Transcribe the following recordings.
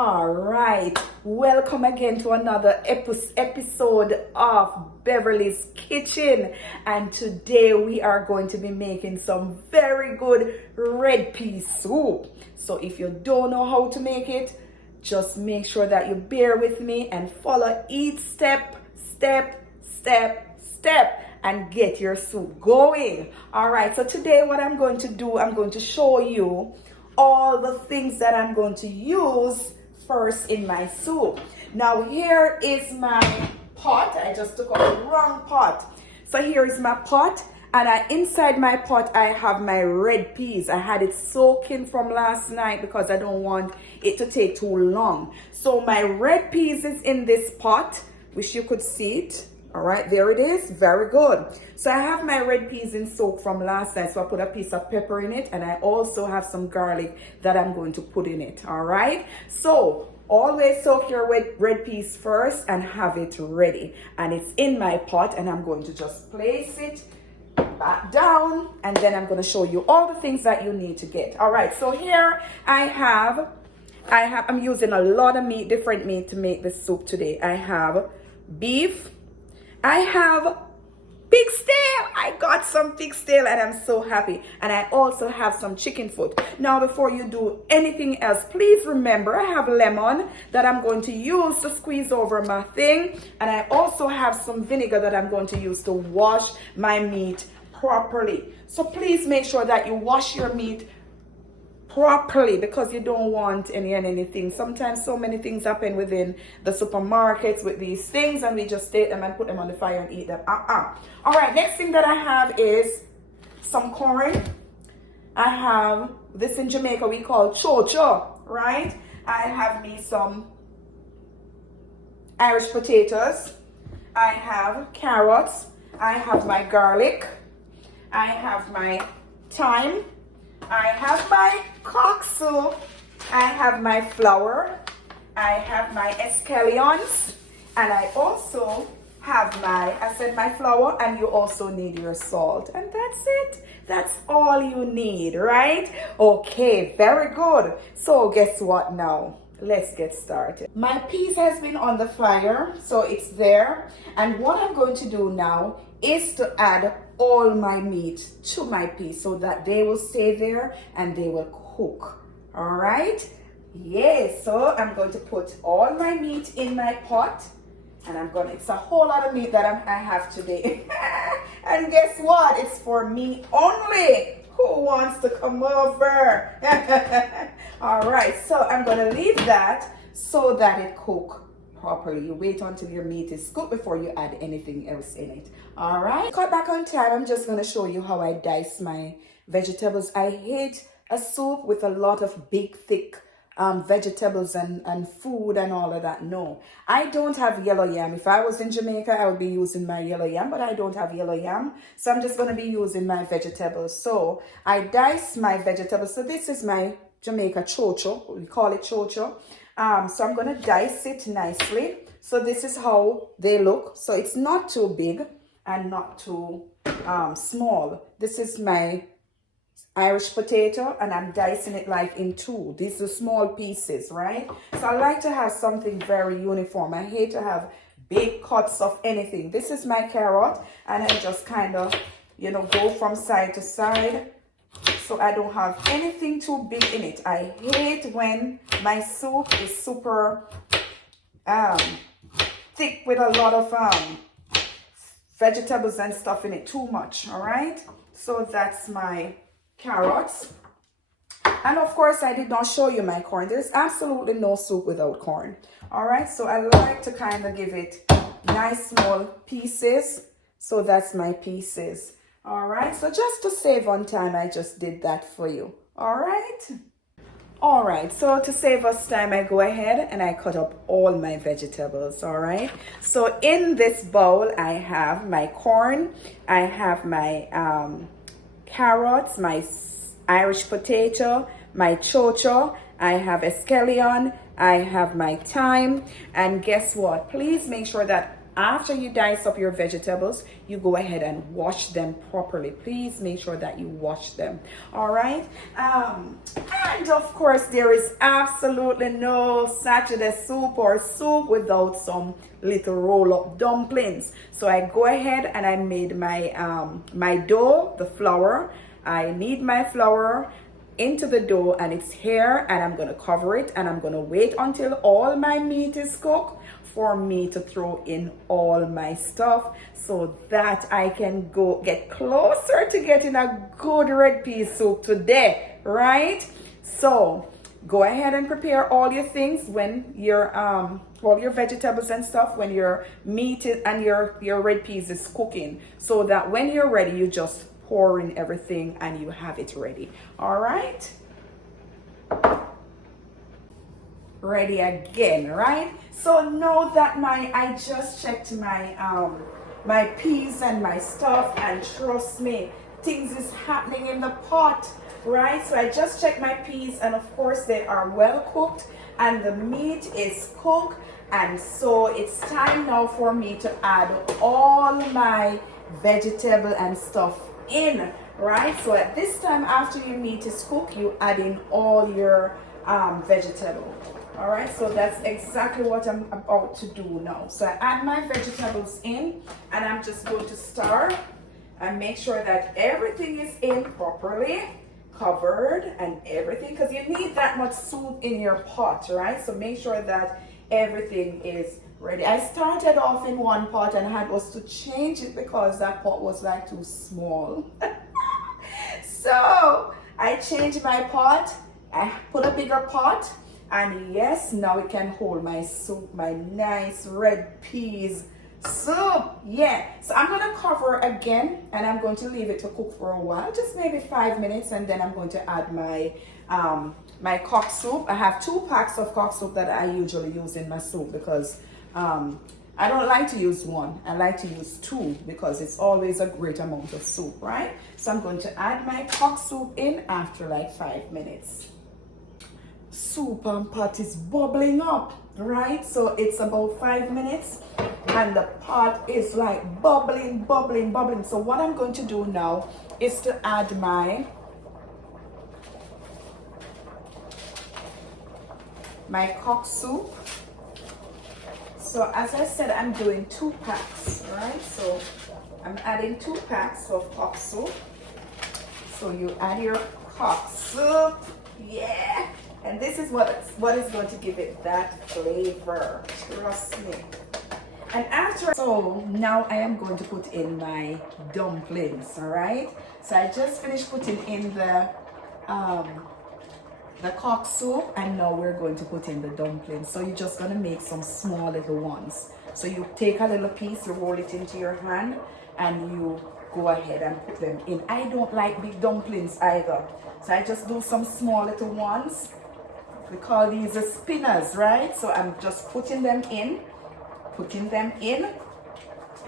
All right, welcome again to another episode of Beverly's Kitchen, and today we are going to be making some very good red pea soup. So if you don't know how to make it, just make sure that you bear with me and follow each step, and get your soup going. All right, so today what I'm going to do, I'm going to show you all the things that I'm going to use first in my soup. Now here is my pot. I just took out the wrong pot. So here is my pot, and inside my pot I have my red peas. I had it soaking from last night because I don't want it to take too long. So my red peas is in this pot. Wish you could see it. All right, there it is. Very good. So I have my red peas in soak from last night. So I put a piece of pepper in it, and I also have some garlic that I'm going to put in it. All right. So always soak your red peas first and have it ready. And it's in my pot, and I'm going to just place it back down, and then I'm going to show you all the things that you need to get. All right. So here I'm using a lot of meat, different meat to make this soup today. I have beef. I have pig tail. I got some pig tail and I'm so happy. And I also have some chicken foot. Now before you do anything else, please remember I have lemon that I'm going to use to squeeze over my thing. And I also have some vinegar that I'm going to use to wash my meat properly. So please make sure that you wash your meat properly, because you don't want anything. Sometimes so many things happen within the supermarkets with these things, and we just take them and put them on the fire and eat them. All right, next thing that I have is some corn. I have this, in Jamaica we call chocho, right? I have me some Irish potatoes. I have carrots. I have my garlic. I have my thyme. I have my cocktail. I have my flour. I have my eskellions. And I also have my flour, and you also need your salt. And that's it. That's all you need, right? Okay, very good. So guess what now? Let's get started. My peas has been on the fire, so it's there. And what I'm going to do now is to add all my meat to my peas so that they will stay there and they will cook. All right? Yes, so I'm going to put all my meat in my pot, and it's a whole lot of meat that I have today. And guess what? It's for me only. Who wants to come over? All right, so I'm going to leave that so that it cooks properly. You wait until your meat is cooked before you add anything else in it. All right, cut back on time. I'm just going to show you how I dice my vegetables. I hate a soup with a lot of big, thick vegetables and food and all of that. No, I don't have yellow yam. If I was in Jamaica, I would be using my yellow yam, but I don't have yellow yam, so I'm just going to be using my vegetables. So I dice my vegetables. So this is my Jamaica chocho. We call it chocho. So I'm going to dice it nicely. So this is how they look. So it's not too big and not too small. This is my Irish potato, and I'm dicing it like in two. These are small pieces, right? So I like to have something very uniform. I hate to have big cuts of anything. This is my carrot, and I just kind of, go from side to side, so I don't have anything too big in it. I hate when my soup is super thick with a lot of vegetables and stuff in it, too much. All right, so that's my carrots. And of course I did not show you my corn. There's absolutely no soup without corn. All right, so I like to kind of give it nice small pieces. So that's my pieces. All right, so just to save on time, I just did that for you. All right, so to save us time, I go ahead and I cut up all my vegetables. All right, so in this bowl I have my corn, I have my carrots, my Irish potato, my chocho, I have eskellion, I have my thyme, and guess what? Please make sure that after you dice up your vegetables, you go ahead and wash them properly. Please make sure that you wash them. All right. And of course, there is absolutely no Saturday soup or soup without some little roll-up dumplings. So I go ahead and I made my my dough, the flour. I knead my flour into the dough, and it's here, and I'm gonna cover it, and I'm gonna wait until all my meat is cooked for me to throw in all my stuff so that I can go get closer to getting a good red pea soup today, right? So go ahead and prepare all your things when your all your vegetables and stuff, when your meat and your red peas is cooking, so that when you're ready, you just pour in everything and you have it ready. All right, ready again, right? So now that I just checked my my peas and my stuff, and trust me, things is happening in the pot, right? So I just checked my peas, and of course they are well cooked, and the meat is cooked, and so it's time now for me to add all my vegetable and stuff in, right? So at this time, after your meat is cooked, you add in all your vegetable. All right, so that's exactly what I'm about to do now. So I add my vegetables in, and I'm just going to stir and make sure that everything is in properly, covered and everything, because you need that much soup in your pot, right? So make sure that everything is ready. I started off in one pot and had was to change it because that pot was like too small. So I changed my pot, I put a bigger pot, and yes, now it can hold my soup, my nice red peas soup. Yeah, so I'm gonna cover again, and I'm going to leave it to cook for a while, just maybe 5 minutes, and then I'm going to add my my cock soup. I have 2 packs of cock soup that I usually use in my soup, because I don't like to use 1, I like to use 2, because it's always a great amount of soup, right? So I'm going to add my cock soup in after like 5 minutes. Soup and pot is bubbling up, right? So it's about 5 minutes, and the pot is like bubbling. So what I'm going to do now is to add my cock soup. So as I said, I'm doing 2 packs, right? So I'm adding 2 packs of cock soup. So you add your cock soup, yeah. And this is what is going to give it that flavor, trust me. And after, so now I am going to put in my dumplings, all right? So I just finished putting in the cock soup, and now we're going to put in the dumplings. So you're just gonna make some small little ones. So you take a little piece, you roll it into your hand, and you go ahead and put them in. I don't like big dumplings either, so I just do some small little ones. We call these the spinners, right? So I'm just putting them in,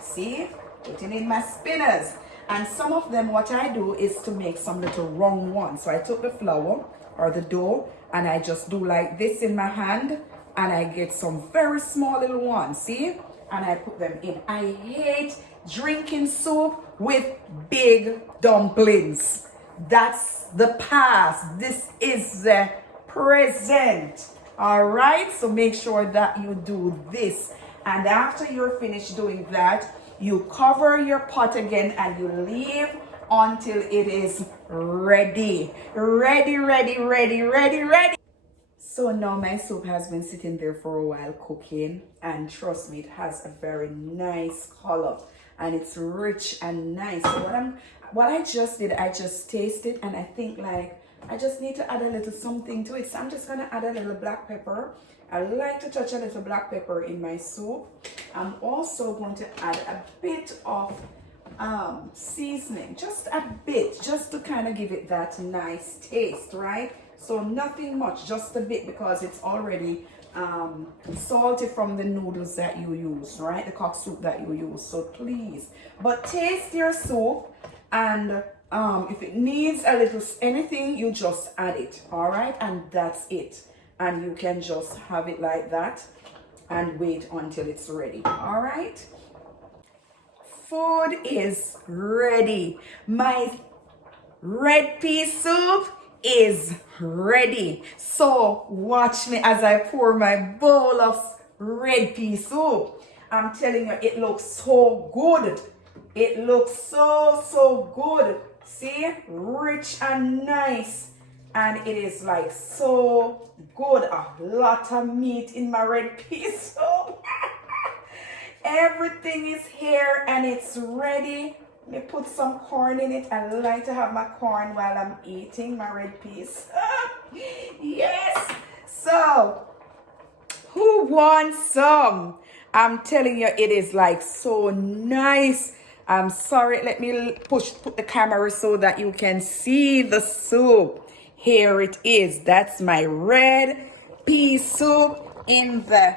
see, putting in my spinners. And some of them, what I do is to make some little round ones. So I took the flour or the dough, and I just do like this in my hand, and I get some very small little ones, see? And I put them in. I hate drinking soup with big dumplings. That's the past. This is the present. All right, so make sure that you do this, and after you're finished doing that, you cover your pot again, and you leave until it is ready. So now my soup has been sitting there for a while cooking, and trust me, it has a very nice color, and it's rich and nice. So what I just did, I just tasted, and I think like I just need to add a little something to it. So I'm just gonna add a little black pepper. I like to touch a little black pepper in my soup. I'm also going to add a bit of seasoning, just a bit, just to kind of give it that nice taste, right? So nothing much, just a bit, because it's already salty from the noodles that you use, right? The cock soup that you use. So please, but taste your soup, and if it needs a little anything, you just add it, all right? And that's it, and you can just have it like that. and wait until it's ready. All right. Food is ready. My red pea soup is ready. So watch me as I pour my bowl of red pea soup. I'm telling you, it looks so good. It looks so good. See, rich and nice. And it is like so good. A lot of meat in my red pea soup. Everything is here and it's ready. Let me put some corn in it. I like to have my corn while I'm eating my red peas. Yes. So, who wants some? I'm telling you, it is like so nice. I'm sorry. Let me put the camera so that you can see the soup. Here it is. That's my red pea soup in the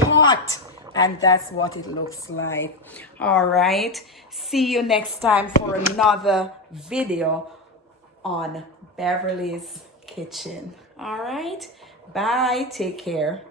pot. And that's what it looks like. All right. See you next time for another video on Beverly's Kitchen. All right. Bye. Take care.